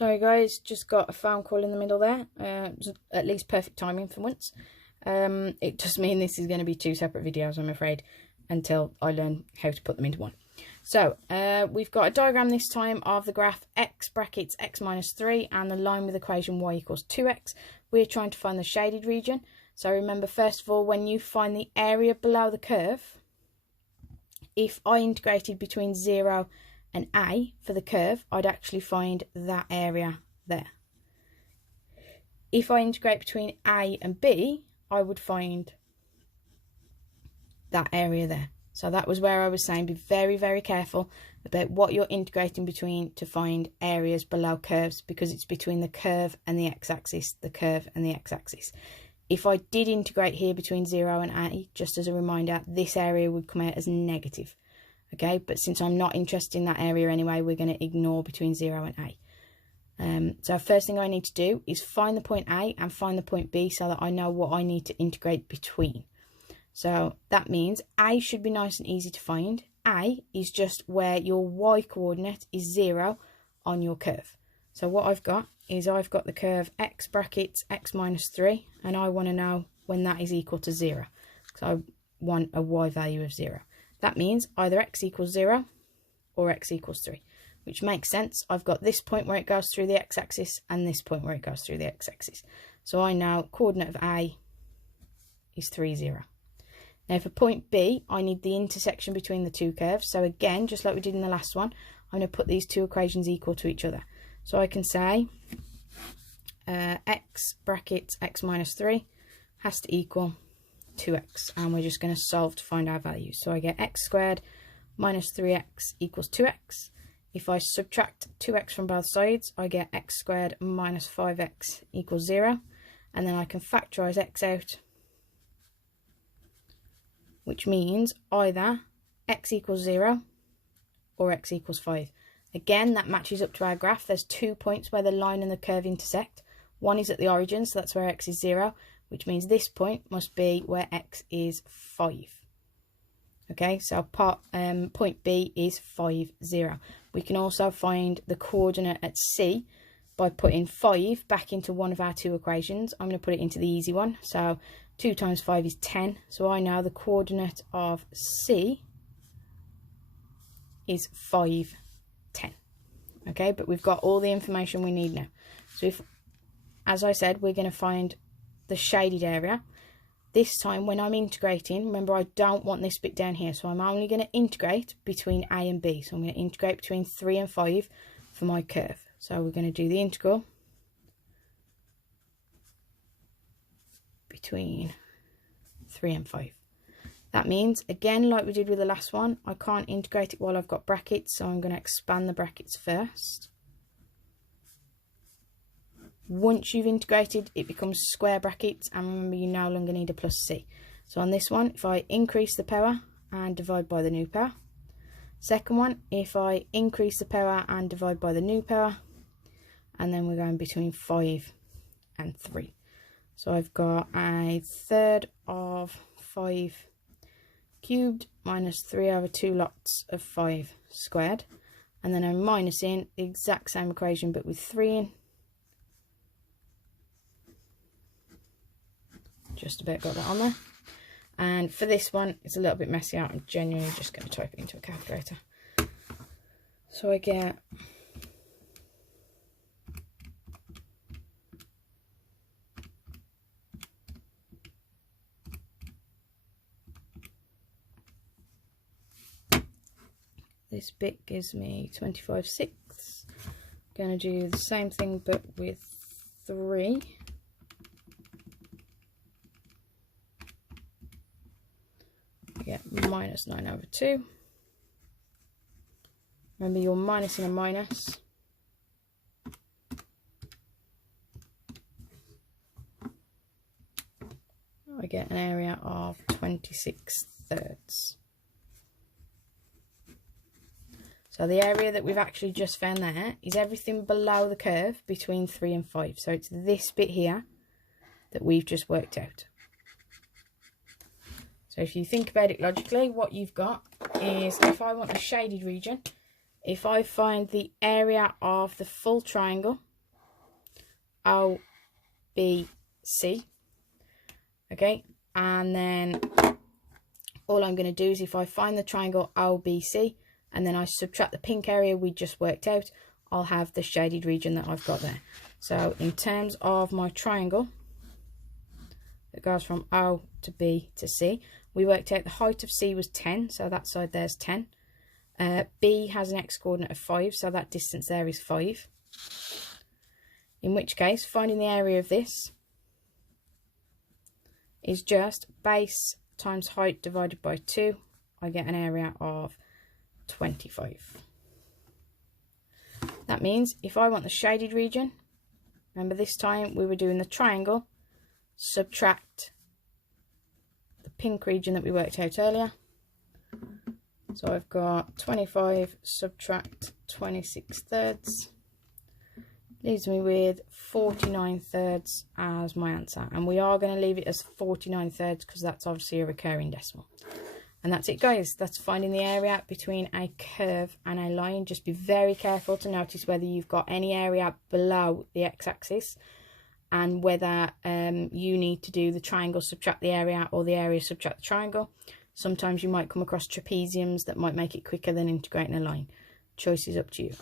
Sorry guys, just got a phone call in the middle there. It was at least perfect timing for once. It does mean this is going to be two separate videos, I'm afraid, until I learn how to put them into one. So we've got a diagram this time of the graph x brackets x minus 3 and the line with equation y equals 2x. We're trying to find the shaded region. So remember, first of all, when you find the area below the curve, if I integrated between 0 and a for the curve, I'd actually find that area there. If I integrate between a and b, I would find that area there. So that was where I was saying be very, very careful about what you're integrating between to find areas below curves, because it's between the curve and the x-axis, the curve and the x-axis. If I did integrate here between 0 and a, just as a reminder, this area would come out as negative. Okay, but since I'm not interested in that area anyway, we're going to ignore between 0 and a. So first thing I need to do is find the point A and find the point B so that I know what I need to integrate between. So that means A should be nice and easy to find. A is just where your y coordinate is 0 on your curve. So what I've got is I've got the curve x brackets x minus 3, and I want to know when that is equal to 0. So I want a y value of 0. That means either x equals 0 or x equals 3, which makes sense. I've got this point where it goes through the x-axis and this point where it goes through the x-axis. So I know coordinate of A is 3, 0. Now for point B, I need the intersection between the two curves. So again, just like we did in the last one, I'm going to put these two equations equal to each other. So I can say x brackets x minus 3 has to equal 2x, and we're just going to solve to find our values. So I get x squared minus 3x equals 2x. If I subtract 2x from both sides, I get x squared minus 5x equals 0, and then I can factorise x out, which means either x equals 0 or x equals 5. Again, that matches up to our graph. There's 2 points where the line and the curve intersect. One is at the origin, so that's where x is 0, which means this point must be where x is 5. Okay, so point B is 5, 0. We can also find the coordinate at C by putting 5 back into one of our two equations. I'm going to put it into the easy one. So 2 times 5 is 10. So I know the coordinate of C is 5, 10. Okay, but we've got all the information we need now. So if, as I said, we're going to find the shaded area. This time when I'm integrating, remember I don't want this bit down here, so I'm only going to integrate between A and B. So I'm going to integrate between 3 and 5 for my curve. So we're going to do the integral between 3 and 5. That means, again, like we did with the last one, I can't integrate it while I've got brackets, so I'm going to expand the brackets first. Once you've integrated, it becomes square brackets, and remember, you no longer need a plus c. So on this one, if I increase the power and divide by the new power. Second one, if I increase the power and divide by the new power. And then we're going between 5 and 3. So I've got a third of 5 cubed minus 3 over 2 lots of 5 squared. And then I'm minusing the exact same equation but with 3 in. Just about got that on there. And for this one, it's a little bit messy out. I'm genuinely just going to type it into a calculator. So I get this bit gives me 25/6. Going to do the same thing but with 3. Get minus 9 over 2. Remember, you're minusing a minus. I get an area of 26/3. So the area that we've actually just found there is everything below the curve between 3 and 5. So it's this bit here that we've just worked out. So if you think about it logically, what you've got is, if I want a shaded region, if I find the area of the full triangle LBC. Okay, and then all I'm going to do is if I find the triangle LBC and then I subtract the pink area we just worked out, I'll have the shaded region that I've got there. So in terms of my triangle that goes from O to B to C, we worked out the height of C was 10, so that side there's 10. B has an x coordinate of 5, so that distance there is 5. In which case, finding the area of this is just base times height divided by 2. I get an area of 25. That means if I want the shaded region, remember this time we were doing the triangle, subtract the pink region that we worked out earlier. So I've got 25 subtract 26 thirds. Leaves me with 49 thirds as my answer. And we are going to leave it as 49 thirds because that's obviously a recurring decimal. And that's it, guys. That's finding the area between a curve and a line. Just be very careful to notice whether you've got any area below the x-axis and whether you need to do the triangle subtract the area or the area subtract the triangle. Sometimes you might come across trapeziums that might make it quicker than integrating a line. Choice is up to you.